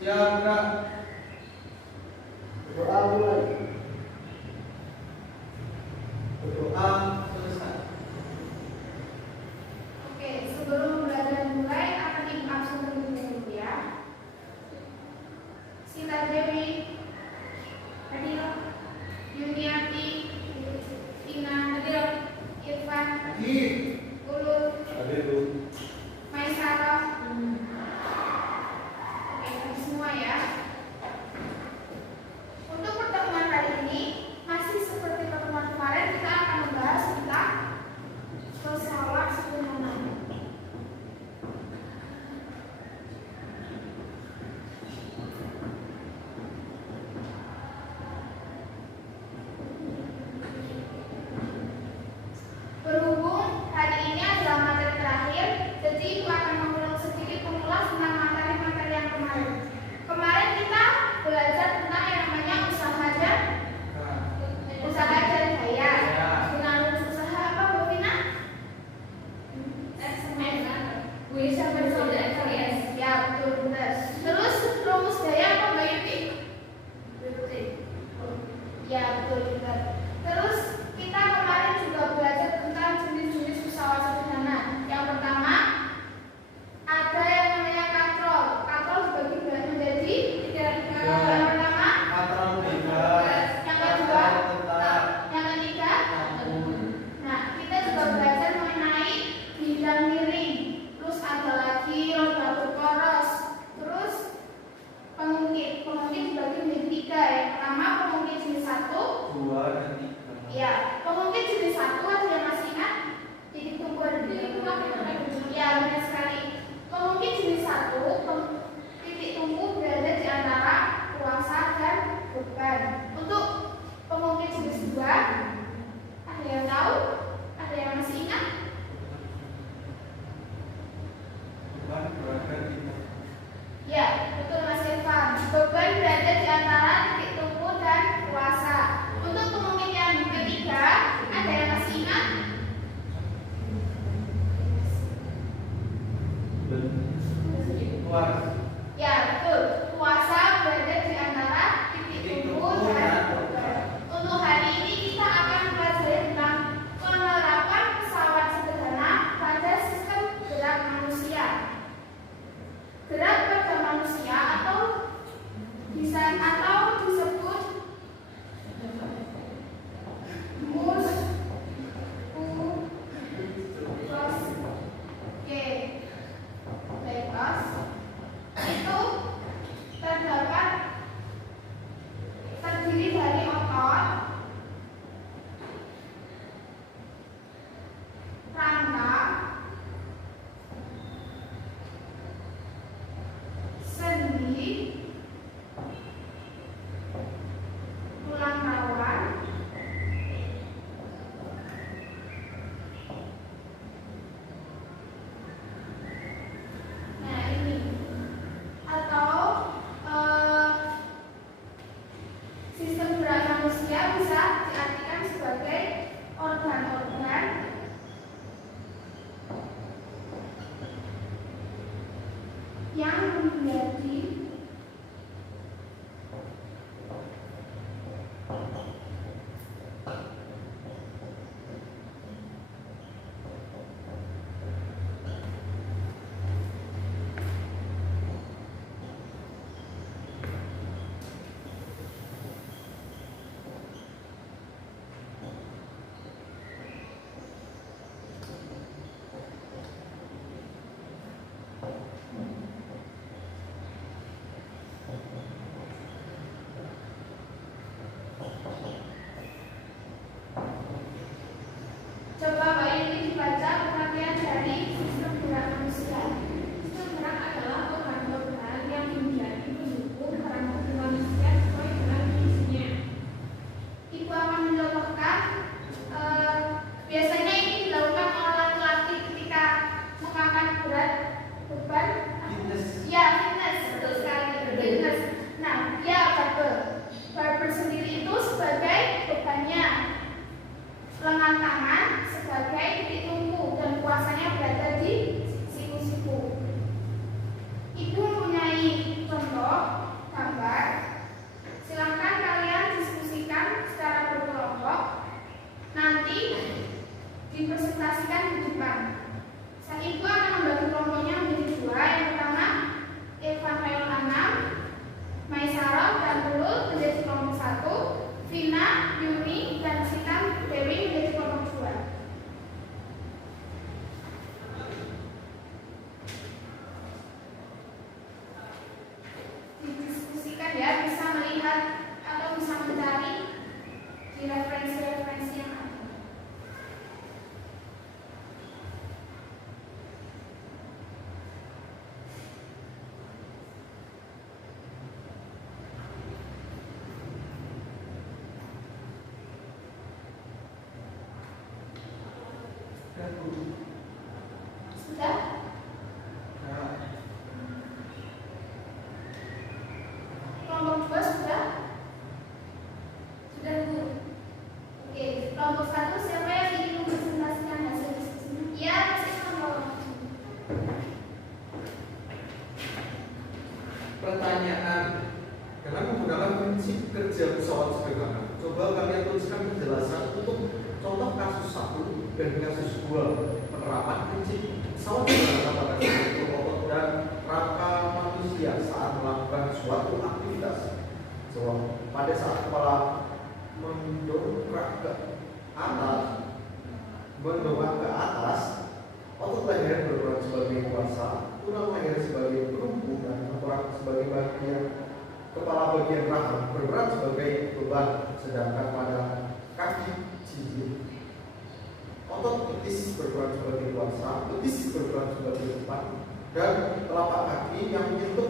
Siap, gerak. Berdoa mulai. Berdoa selesai. Oke, sebelum belajar mulai akan ibu absen terlebih dahulu ya. Sita Dewi, Adil, Yuniati, Tina, Adil, Irfan, Ulul, Maisarah. Oke, semua ya. Untuk pertemuan kali ini masih seperti pertemuan kemarin, kita akan membahas tentang pesawat sederhana. Berhubung hari ini adalah materi terakhir, jadi Ibu akan mengulang sedikit pengulas tentang materi-materi yang kemarin. Kemarin kita belajar tentang yang namanya usaha dan daya. Guna lulus usaha apa, Bu Vina? Ya, betul, benar. Terus rumus daya apa, Mbak Yuti? Ya, betul, benar. Terus kita kemarin juga belajar tentang jenis-jenis pesawat sederhana. Yang pertama ada yang namanya katrol. Katrol dibagi menjadi tiga. Yang pertama Katrol bebas. yang kedua, tetap. yang ketiga. Ampun. Nah, kita juga belajar mengenai bidang miring. Terus ada lagi roda berporos. Terus pengungkit dibagi menjadi tiga. Yang pertama pengungkit jenis 1. 2 dan 3. Ya, pengungkit jenis 1 ada yang masih ingat? Titik tunggu ada di ya, benar sekali. Pengungkit jenis 1, titik tunggu berada di antara kuasa dan beban. Untuk pengungkit jenis 2, ada yang tahu? Ada yang masih ingat? Beban berada di Ya, betul Mas Irfan. Beban berada di antara titik tunggu dan kuasa. Untuk pengungkit yang ketiga, ada yang masih ingat? luar. Ya, betul. Kuasa berada di antara titik tunggu dan beban. Untuk hari ini kita akan belajar tentang penerapan pesawat sederhana pada sistem gerak manusia. Gerak pada manusia atau disebut itu terdiri dari otot, rangka, sendi, tulang rawan, nah ini atau sistem gerak manusia bisa diartikan sebagai organ-organ yang menjadi coba Mbak Yuni dibaca pengertian dari sistem gerak manusia. Sistem gerak adalah organ-organ yang menjadi pendukung peran tubuh manusia sesuai dengan fungsinya. Ibu akan mencontohkan biasanya ini dilakukan oleh laki-laki ketika mengangkat berat beban pertanyaan dengan menggunakan prinsip kerja pesawat sederhana. Coba kalian tuliskan penjelasan untuk contoh kasus 1 dan kasus 2 penerapan prinsip pesawat sederhana pada suatu kelompok dan rangka manusia saat melakukan suatu aktivitas. So, pada saat kepala mendongkrak ke atas, otot leher berperan sebagai kuasa, tulang leher sebagai pelumpuh dan tengkorak sebagai bagian kepala bagian rahang berperan sebagai beban, sedangkan pada kaki cincin otot betis berperan sebagai kuasa, betis berperan sebagai depan, dan telapak kaki yang menyentuh